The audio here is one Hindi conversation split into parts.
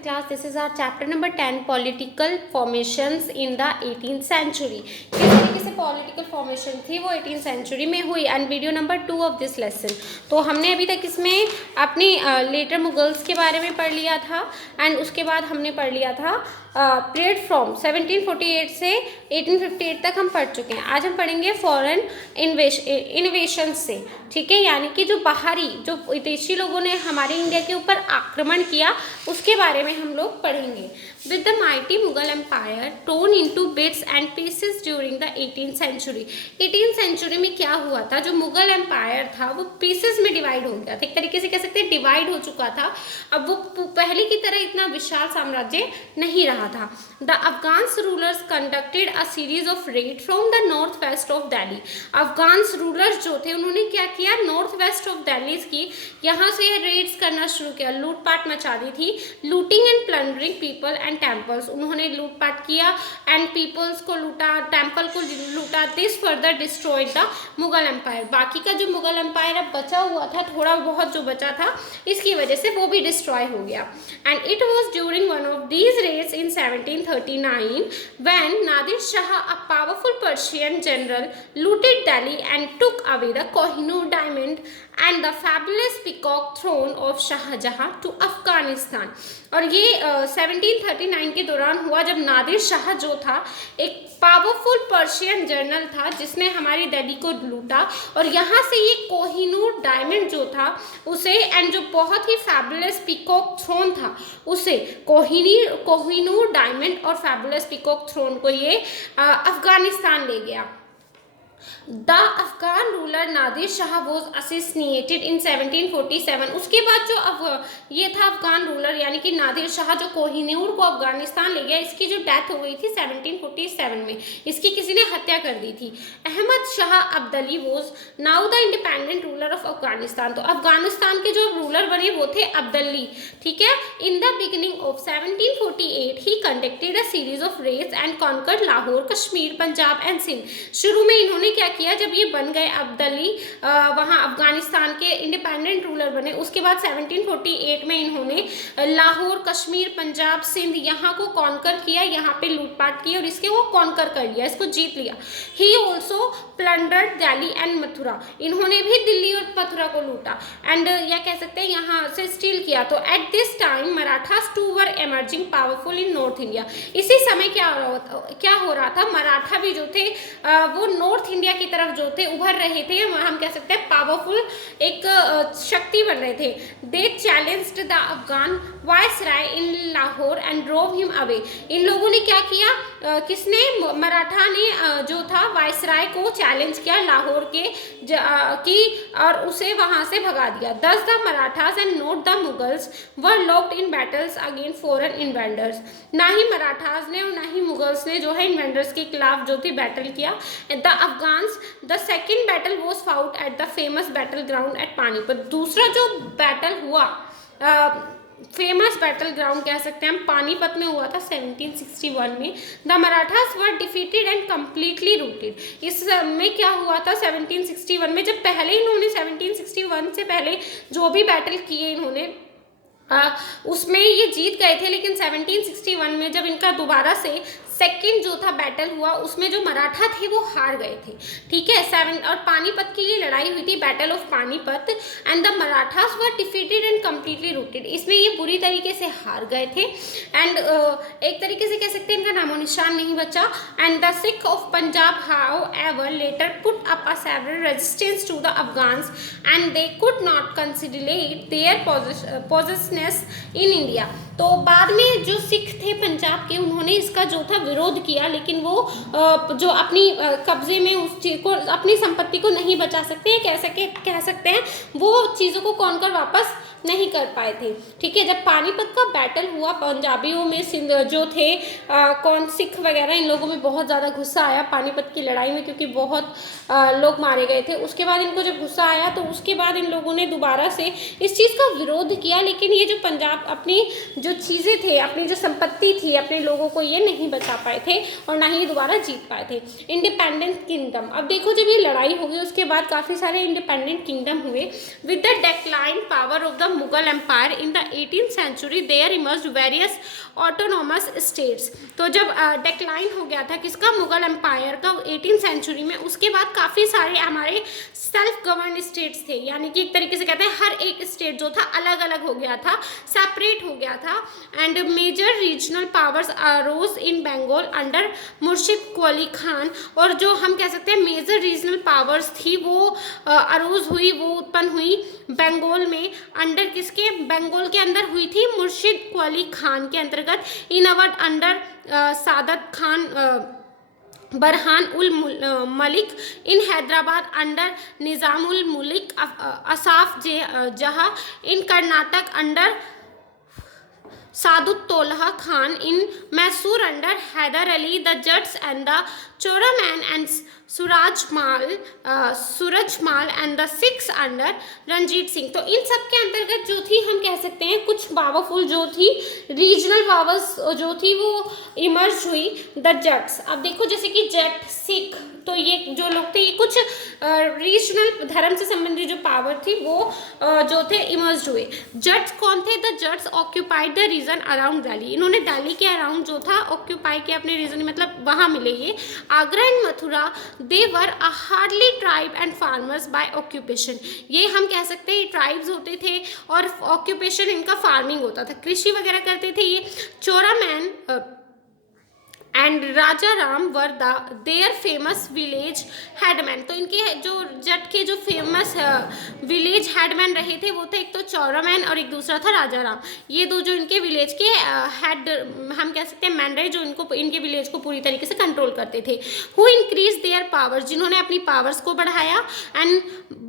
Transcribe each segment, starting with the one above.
second class. This is our chapter number 10, political formations in the 18th century. किस तरीके से पॉलिटिकल फॉर्मेशन थी वो 18th सेंचुरी में हुई and video number 2 of this lesson. तो हमने अभी तक इसमें अपनी लेटर मुगल्स के बारे में पढ़ लिया था एंड उसके बाद हमने पढ़ लिया था पीरियड फ्रॉम 1748 से 1858 तक हम पढ़ चुके हैं. आज हम पढ़ेंगे फॉरेन इन्वेशन से, ठीक है, यानी कि जो बाहरी जो विदेशी लोगों ने हमारे इंडिया के ऊपर आक्रमण किया उसके बारे में हम लोग पढ़ेंगे. With the mighty Mughal empire torn into bits and pieces during the 18th century. 18th century में क्या हुआ था, जो मुगल एम्पायर था वो पीसेस में डिवाइड हो गया था. एक तरीके से कह सकते हैं डिवाइड हो चुका था. अब वो पहले की तरह इतना विशाल साम्राज्य नहीं रहा था. The Afghans rulers conducted a series of red from the north west of Delhi. Afghans rulers जो थे उन्होंने क्या किया, नॉर्थ वेस्ट ऑफ दिल्ली की यहाँ से रेड्स करना शुरू किया, लूटपाट मचा दी थी. Looting and plundering people and temples, उन्होंने लूटपाट किया एंड पीपल्स को लूटा, टेम्पल को लूटा. This further destroyed the Mughal empire. बाकी का जो मुगल एम्पायर अब बचा हुआ था, थोड़ा बहुत जो बचा था, इसकी वजह से वो भी डिस्ट्रॉय हो गया. And it was during one of these raids in 1739 when Nadir Shah, a powerful Persian general, looted Delhi and took away the Kohinoor diamond and the fabulous peacock throne of Shah Jahan to Afghanistan. और ये 1739 के दौरान हुआ जब नादिर शाह जो था एक पावरफुल पर्शियन जनरल था जिसने हमारी दिल्ली को लूटा और यहाँ से ये कोहिनूर डायमंड जो था उसे एंड जो बहुत ही फैबुलस पीकॉक थ्रोन था उसे कोहिनूर डायमंड और फैबुलस पीकॉक थ्रोन को ये अफगानिस्तान ले गया. The Afghan ruler Nadir Shah was assassinated in 1747. उसके बाद जो ये था अफगान रूलर यानी कि नादिर शाह जो कोहिनूर को अफगानिस्तान ले गया, इसकी जो डेथ हो गई थी 1747 में, इसकी किसी ने हत्या कर दी थी. Ahmad Shah Abdali was now the independent ruler of Afghanistan. तो अफगानिस्तान के जो रूलर बने वो थे अब्दली, ठीक है. इन द बिगिनिंग ऑफ 1748 ही conducted a series of raids and conquered Lahore, Kashmir, Punjab and Sindh. शुरू में इन्होंने क्या किया, जब ये बन गए अब्दली वहाँ अफगानिस्तान के इंडिपेंडेंट रूलर बने, उसके बाद 1748 में इन्होंने लाहौर, कश्मीर, पंजाब, सिंध यहाँ को कॉन्कर किया, यहाँ पे लूटपाट की और इसके वो कॉन्कर कर लिया, इसको जीत लिया. He also plundered Delhi and Mathura. इन्होंने भी दिल्ली और मथुरा को लूटा एंड या कह सकते हैं यहाँ से स्टील किया. तो at this time Marathas too were emerging powerful in north India. इसी समय क्या हो रहा था, मराठा भी जो थे वो नॉर्थ इंडिया की तरफ जो थे उभर रहे थे, हम कह सकते हैं पावरफुल एक शक्ति बन रहे थे. They challenged the Afghan viceroy in Lahore and drove him away. इन लोगों ने क्या किया, किसने, मराठा ने जो था वायसराय को चैलेंज किया लाहौर की और उसे वहां से भगा दिया. Thus the Marathas and not the Mughals were locked in battles against foreign invaders. ना ही मराठास ने और ना ही मुगल्स ने जो है इन्वेंडर्स के खिलाफ जो थी बैटल किया. The Afghans the second battle was fought at the famous battle ground eight Panipat. दूसरा जो बैटल हुआ फेमस बैटल ग्राउंड कह सकते हैं हम, पानीपत में हुआ था 1761 में. The Marathas were defeated and completely rooted. इसमें क्या हुआ था 1761 में, जब पहले इन्होंने 1761 से पहले जो भी बैटल किए इन्होंने उसमें ये जीत गए थे, लेकिन 1761 में जब इनका दोबारा से सेकेंड जो था बैटल हुआ उसमें जो मराठा थे वो हार गए थे, ठीक है. और पानीपत की ये लड़ाई हुई थी, battle of Panipat, and the Marathas were defeated and completely rooted. इसमें ये बुरी तरीके से हार गए थे एंड एक तरीके से कह सकते हैं इनका नामो निशान नहीं बचा. And the Sikh of Punjab however later put up a several resistance to the Afghans and they could not consolidate their possessions in India. तो बाद में जो सिख थे पंजाब के उन्होंने इसका जो था विरोध किया, लेकिन वो जो अपनी कब्जे में उस चीज को, अपनी संपत्ति को नहीं बचा सकते, कह सकते हैं वो चीज़ों को कौन वापस नहीं कर पाए थे, ठीक है. जब पानीपत का बैटल हुआ पंजाबियों में जो थे सिख वगैरह, इन लोगों में बहुत ज़्यादा गुस्सा आया पानीपत की लड़ाई में क्योंकि बहुत लोग मारे गए थे. उसके बाद इनको जब गुस्सा आया तो उसके बाद इन लोगों ने दोबारा से इस चीज़ का विरोध किया, लेकिन ये जो पंजाब अपनी जो चीज़ें थे, अपनी जो संपत्ति थी, अपने लोगों को ये नहीं बचा पाए थे और ना ही दोबारा जीत पाए थे. इंडिपेंडेंट किंगडम, अब देखो जब ये लड़ाई हो गई उसके बाद काफ़ी सारे इंडिपेंडेंट किंगडम हुए. With the decline power of the Mughal empire in the 18th century there emerged various autonomous states. तो जब डिक्लाइन हो गया था किसका, मुगल एम्पायर का 18th सेंचुरी में, उसके बाद काफ़ी सारे हमारे सेल्फ गवर्न स्टेट्स थे, यानी कि एक तरीके से कहते हैं हर एक स्टेट जो था अलग अलग हो गया था, सेपरेट हो गया था। And major regional powers arose in Bengal under Murshid Quli Khan, और जो हम कह सकते हैं मेजर रीजनल पावर्स थी वो अरोज हुई, वो उत्पन्न हुई बंगाल में, अंडर किसके, बंगाल के अंदर हुई थी मुर्शिद कुली खान के अंतर्गत, in Awadh under Saadat Khan Burhan ul Mulk, in Hyderabad under Nizam ul Mulk Asaf Jah, in Carnatic under Saadatullah Khan, in Mysore under Haider Ali the Jats and the Churaman and Surajmal and the Sikhs under Ranjit Singh. तो इन सब के अंतर्गत जो थी हम कह सकते हैं कुछ पावरफुल जो थी रीजनल पावर्स जो थी वो इमर्ज हुई, द जट्स। अब देखो जैसे कि जट, सिख, तो ये जो लोग थे ये कुछ रीजनल धर्म से संबंधित जो पावर थी वो जो थे इमर्ज हुए। जट्स कौन थे, the Jats occupied the region around Delhi, इन्होंने दिल्ली के अराउंड जो था ऑक्यूपाई किया अपने रीजन, मतलब वहाँ मिले ये। Agra and Mathura they were a hardly tribe and farmers bye occupation, ये हम कह सकते हैं ट्राइब्स होते थे और ऑक्यूपेशन इनका फार्मिंग होता था, कृषि वगैरह करते थे ये। Churaman and Raja Ram were the their famous village headman, तो इनके जो जट के जो फेमस विलेज हेडमैन रहे थे वो थे एक तो चौरामैन और एक दूसरा था राजा राम, ये दो जो इनके विलेज के हेड हम कह सकते हैं मैन रहे जो इनको इनके विलेज को पूरी तरीके से कंट्रोल करते थे। हु इंक्रीज देयर पावर्स, जिन्होंने अपनी पावर्स को बढ़ाया। And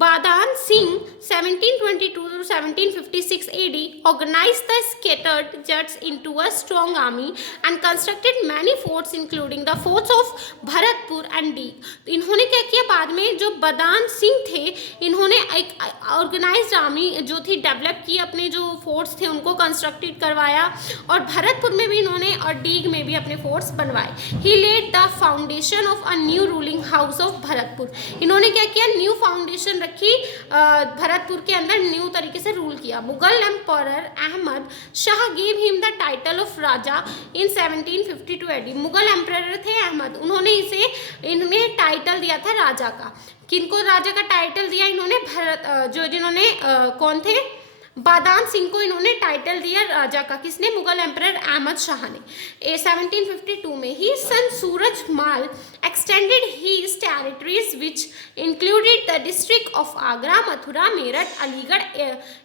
Badan Singh 1722 to 1756 AD organized the scattered Jats into a strong army and constructed many forts including the forts of Bharatpur and Deeg. तो इन्होंने क्या किया बाद में, जो बदान सिंह थे इन्होंने एक ऑर्गेनाइज्ड आर्मी जो थी डेवलप की, अपने जो फोर्ट्स थे उनको कंस्ट्रक्टेड करवाया और भरतपुर में भी इन्होंने और डीग में भी अपने फोर्ट्स बनवाए। He laid the foundation of a new ruling house of Bharatpur, इन्होंने क्या किया, न्यू फाउंडेशन रखी भरतपुर के अंदर, न्यू तरीके से रूल किया। Mughal empire Ahmad Shah gave him the title of Raja in 1752 AD, Mughal empire थे अहमद, इन्होंने टाइटल दिया था राजा का। किनको राजा का टाइटल दिया इन्होंने, जिन्होंने कौन थे, बादान सिंह को इन्होंने टाइटल दिया राजा का, किसने, मुगल एम्पायर अहमद शाह ने। 1752 में ही son Surajmal extended his territories which included the district of Agra, Mathura, Meerut, Aligarh,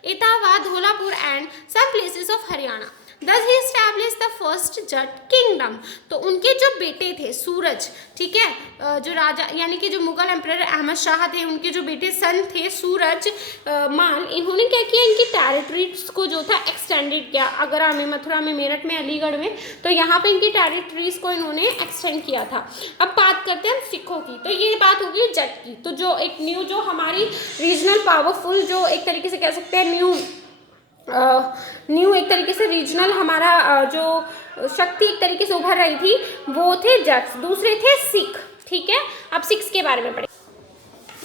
Etawah, Dholpur and some places of Haryana. Thus he established the first Jat kingdom, तो उनके जो बेटे थे सूरज, ठीक है, जो राजा यानी कि जो मुगल एम्पायर अहमद शाह थे उनके जो बेटे सन थे सूरज माल, इन्होंने क्या किया, इनकी टेरिटरीज को जो था एक्सटेंडेड किया, आगरा में, मथुरा में, मेरठ में, अलीगढ़ में, तो यहाँ पे इनकी टेरिटरीज को इन्होंने एक्सटेंड किया था। अब बात करते हैं सिखों की, तो ये बात होगी जट की, तो जो एक न्यू जो हमारी रीजनल पावरफुल जो एक तरीके से कह सकते हैं न्यू एक तरीके से रीजनल हमारा जो शक्ति एक तरीके से उभर रही थी वो थे जट्स, दूसरे थे सिख, ठीक है। अब सिख्स के बारे में पढ़े,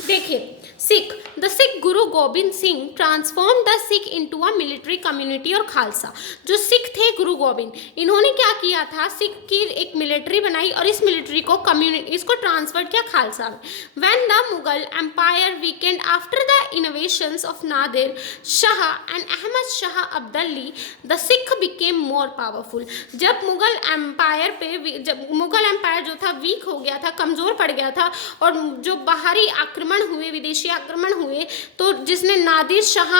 देखिए Sikh, the Sikh Guru Gobind Singh transform the Sikh into a military community और खालसा, जो सिख थे गुरु गोबिंद, इन्होंने क्या किया था, सिख की एक मिलिट्री बनाई और इस मिलिट्री को कम्युनिटी इसको ट्रांसफर किया खालसा में। When the Mughal empire weakened after the innovations of Nadir Shah and Ahmad Shah Abdali, the Sikh became more powerful, जब मुगल एम्पायर पे जब मुगल एम्पायर जो था वीक हो गया था, कमज़ोर पड़ गया था और जो बाहरी आक्रमण हुए, विदेशी आक्रमण हुए, तो जिसने नादिर शाह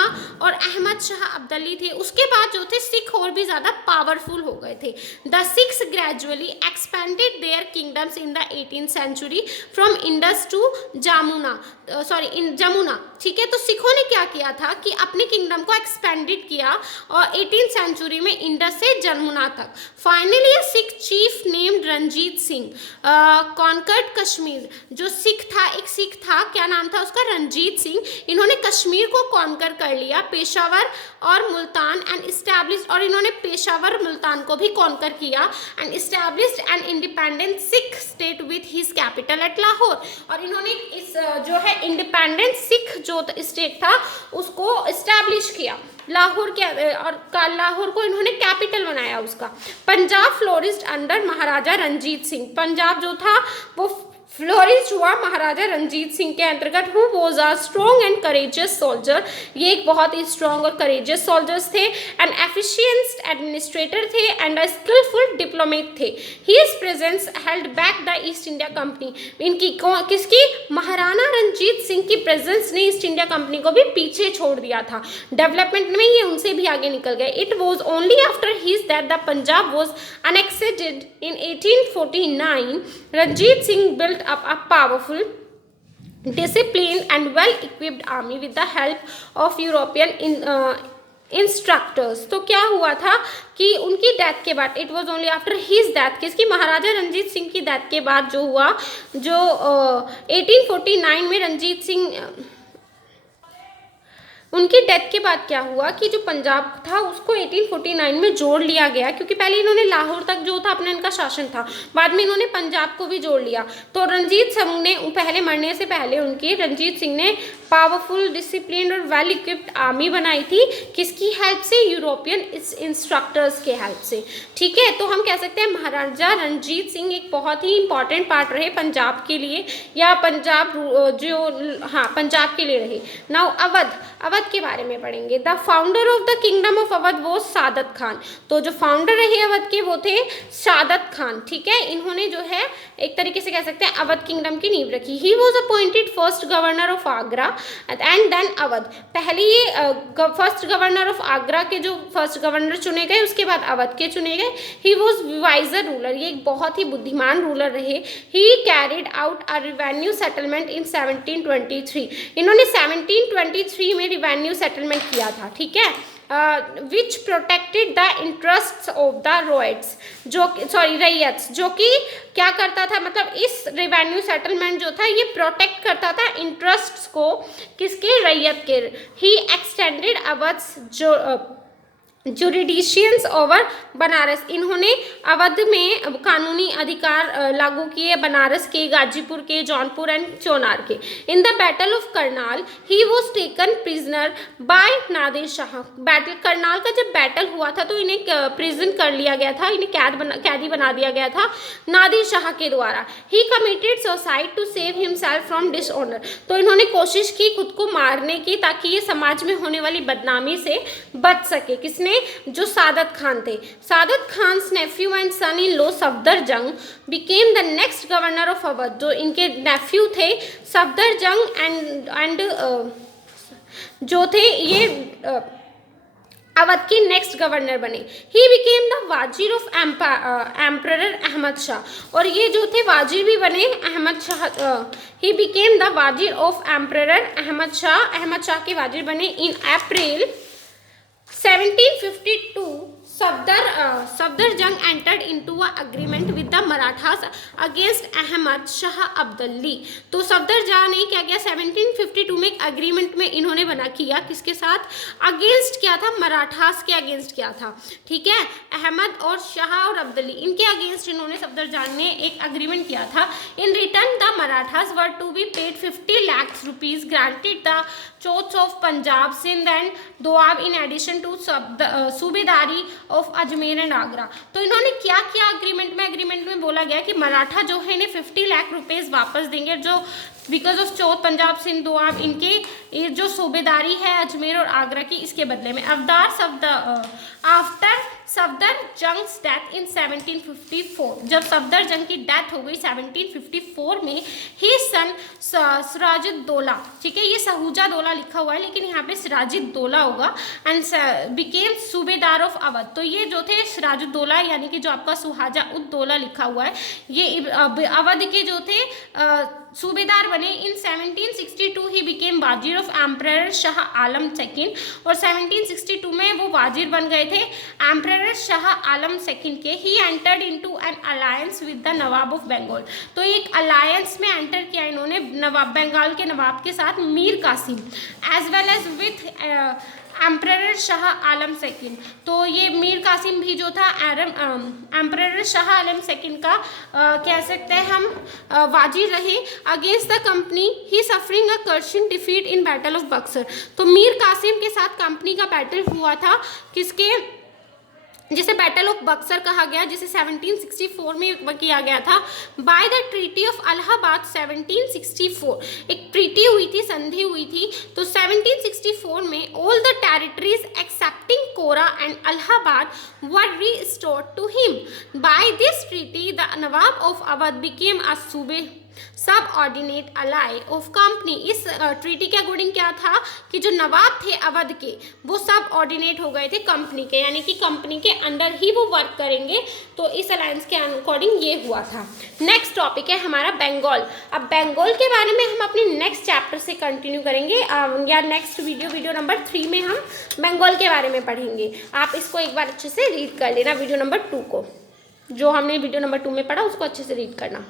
और अहमद शाह अब्दाली थे, उसके बाद जो थे सिख और भी ज़्यादा पावरफुल हो गए थे। The Sikhs gradually expanded their kingdoms in the 18th century from Indus to Jamuna, Jamuna, ठीक है। तो सिखों ने क्या किया था कि अपने किंगडम को एक्सपेंडेड किया और 18th सेंचुरी में इंडस से जमुना तक। Finally a Sikh chief named Ranjit Singh conquered Kashmir, जो सिख था, एक सिख था, क्या नाम था उसका, रंजीत सिंह, इन्होंने कश्मीर को कॉन्कर कर लिया, पेशावर और मुल्तान एंड इस्टेब्लिश्ड, और इन्होंने पेशावर मुल्तान को भी कॉन्कर किया and established an independent Sikh state with his capital eight Lahore, और इन्होंने इस जो है इंडिपेंडेंट सिख जो स्टेट था उसको इस्टेब्लिश किया। लाहौर के लाहौर को इन्होंने कैपिटल बनाया उसका। पंजाब फ्लोरिस्ड अंडर महाराजा रंजीत सिंह, पंजाब जो था वो फ्लोरिश हुआ महाराजा रंजीत सिंह के अंतर्गत। Who was a strong and courageous soldier, ये एक बहुत ही स्ट्रॉन्ग और करेजियस सोल्जर्स थे। एंड एफिशिएंट एडमिनिस्ट्रेटर थे एंड अ स्किलफुल डिप्लोमेट थे। His presence held back the east India company, इनकी किसकी, महाराणा रंजीत सिंह की प्रेजेंस ने ईस्ट इंडिया कंपनी को भी पीछे छोड़ दिया था। डेवलपमेंट में ये उनसे भी आगे निकल गए। It was only after his that the Punjab was annexed in 1849. Ranjit Singh built up a powerful, disciplined and well-equipped army with the help of European instructors. तो क्या हुआ था कि उनकी डेथ के बाद, it was only after his death, किसकी, महाराजा रंजीत सिंह की डेथ के बाद जो हुआ, जो 1849 में रंजीत सिंह, उनकी डेथ के बाद क्या हुआ कि जो पंजाब था उसको 1849 में जोड़ लिया गया, क्योंकि पहले इन्होंने लाहौर तक जो था अपना इनका शासन था, बाद में इन्होंने पंजाब को भी जोड़ लिया। तो रंजीत सिंह ने पहले मरने से पहले उनके रंजीत सिंह ने पावरफुल, डिसिप्लिन और वेल इक्विप्ड आर्मी बनाई थी, किसकी हेल्प से, यूरोपियन इंस्ट्रक्टर्स के हेल्प से। ठीक है, तो हम कह सकते हैं महाराजा रंजीत सिंह एक बहुत ही इंपॉर्टेंट पार्ट रहे पंजाब के लिए, या पंजाब पंजाब के लिए रहे। नाउ अवध के बारे में पढ़ेंगे। The founder of the kingdom of Awadh वो सादत खान, तो जो फाउंडर रहे अवध के वो थे सादत खान। ठीक है, इन्होंने जो है एक तरीके से कह सकते हैं अवध किंगडम की नींव रखी। He was appointed first governor of Agra and then Awadh. पहले ये फर्स्ट गवर्नर ऑफ आगरा के जो फर्स्ट गवर्नर चुने गए, उसके बाद अवध के चुने गए। ही वॉज वाइजर रूलर, ये एक बहुत ही बुद्धिमान रूलर रहे। ही carried out a revenue settlement in 1723, इन्होंने 1723 में रिवेन्यू सेटलमेंट किया था। ठीक है, which protected the interest of the riots, ryots, जो कि क्या करता था, मतलब इस रिवेन्यू सेटलमेंट जो था ये प्रोटेक्ट करता था इंटरेस्ट्स को, किसके, रैयत के। ही एक्सटेंडेड अवध्स जो जुडिशियंस ओवर बनारस, इन्होंने अवध में कानूनी अधिकार लागू किए, बनारस के, गाजीपुर के, जौनपुर एंड चौनार के। In the battle of Karnal he was taken prisoner by Nadir Shah, Karnal का जब बैटल हुआ था तो इन्हें प्रिजन कर लिया गया था, इन्हें कैदी बना दिया गया था नादिर शाह के द्वारा। He committed suicide to save himself from dishonour, तो इन्होंने कोशिश की खुद को मारने की ताकि ये समाज में होने वाली बदनामी से बच सके। किसने, जो सादत खान थे। Saadat Khan's nephew and son in law Safdarjung became the next governor of Awadh, जो इनके नेफ्यू थे सफदरजंग एंड जो थे ये अवध के नेक्स्ट गवर्नर बने। He became the wazir of emperor Ahmad Shah, और ये जो थे वाजिर भी बने Ahmad Shah. He became the wazir of emperor Ahmad Shah के वाजिर बने इन अप्रैल 1752। Safdarjung entered into a agreement with the Marathas against Ahmad Shah Abdali. तो सफदरजंग ने क्या किया, 1752 में एक अग्रीमेंट में इन्होंने बना किया, किसके साथ, अगेंस्ट क्या था, मराठास के अगेंस्ट क्या था। ठीक है, अहमद और शाह और अब्दाली, इनके अगेंस्ट इन्होंने सफदरजंग ने एक अग्रीमेंट किया था। In return the Marathas were to be paid 50 lakh rupees granted the chauths of Punjab, Sindh and Doab in addition to subedari of Ajmer and Agra. तो इन्होंने क्या किया अग्रीमेंट में बोला गया कि मराठा जो है इन्हें 50 लाख रुपीस वापस देंगे, जो बिकॉज ऑफ चौथ, पंजाब, सिंध, दोआब, इनके ये जो सूबेदारी है अजमेर और आगरा की, इसके बदले में। आफ्टर सफदरजंग्स डेथ इन 1754, जब सफदरजंग की डेथ हो गई 1754 में, ही सन सिराजुद्दौला, ठीक है, ये सहूजा दौला लिखा हुआ है लेकिन यहाँ पे सिराजुद्दौला होगा, एंड बिकेम सूबेदार ऑफ अवध। तो ये जो थे सिराजुद्दौला, यानी कि जो आपका सुहाजा उद्दौला लिखा हुआ है, ये अवध के जो थे सूबेदार बने। In 1762 he became wazir of emperor Shah Alam second, और 1762 में वो वाजिर बन गए थे एम्परर शाह आलम सेकंड के। He entered into an alliance with the Nawab of Bengal, तो एक अलायंस में एंटर किया इन्होंने नवाब, बंगाल के नवाब के साथ, Mir Kasim, as well as with emperor Shah Alam second. तो ये मीर कासिम भी जो था एम्परर शाह आलम सेकंड का कह सकते हैं हम वाजी रहे against the company, he suffering a crushing defeat in battle of Buxar. तो मीर कासिम के साथ कंपनी का बैटल हुआ था, किसके, जिसे बैटल ऑफ बक्सर कहा गया, जिसे 1764 में किया गया था। By the treaty of Allahabad 1764, एक ट्रीटी हुई थी, संधि हुई थी। तो 1764 में all the territories excepting Kora and Allahabad were restored to him. By this treaty the Nawab of Awadh became a सूबे subordinate ally of company. इस ट्रीटी के अकॉर्डिंग क्या था कि जो नवाब थे अवध के वो सब ऑर्डिनेट हो गए थे कंपनी के, यानी कि कंपनी के अंडर ही वो वर्क करेंगे। तो इस अलायंस के अकॉर्डिंग ये हुआ था। नेक्स्ट टॉपिक है हमारा बंगाल। अब बंगाल के बारे में हम अपने नेक्स्ट चैप्टर से कंटिन्यू करेंगे, या नेक्स्ट वीडियो नंबर 3 में हम बंगाल के बारे में पढ़ेंगे। आप इसको एक बार अच्छे से रीड कर लेना, वीडियो नंबर 2 को, जो हमने वीडियो नंबर 2 में पढ़ा उसको अच्छे से रीड करना।